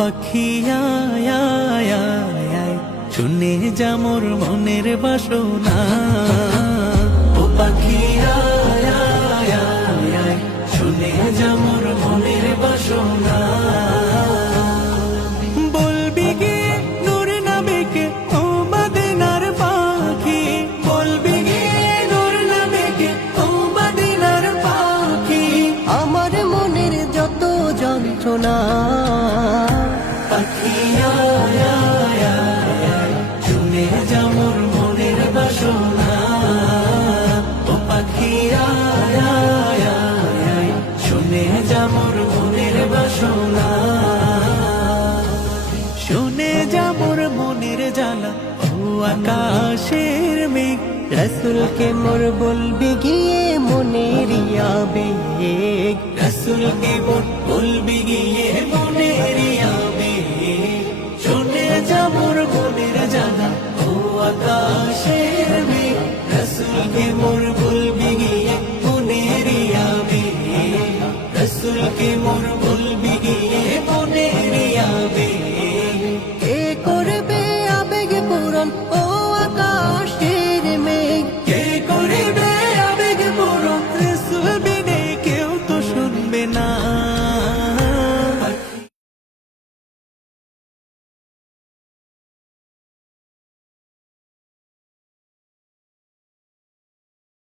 পাখি আয় আয় আয় আয়, শুনে যা মোর মনের বাসনা। ও পাখি আয় আয় আয় আয়, শুনে যা মোর মনের বাসনা। বলবি গিয়ে নূর নবীকে ও মদিনার পাখি, বলবি গিয়ে নূর নবীকে ও মদিনার পাখি। আমার মনের যত যন্ত্রণা, পাখি আয় আয় আয় আয়, শুনে যা মোর মনের বাসনা। ও পাখি আয় আয় আয় আয়, শুনে যা মোর মনের বাসনা। শুনে যা মোর মনের জ্বালা ও আকাশের মেঘ, রসুলকে মোর বলবি গিয়ে মনের আবেগ। রসুলকে মোর বলবি গিয়ে মনের আবেগ। শুনে যা মোর মনের জ্বালা ও আকাশের মেঘ, রসুলকে মোর বলবি গিয়ে মনের আবেগ। রসুলকে মোর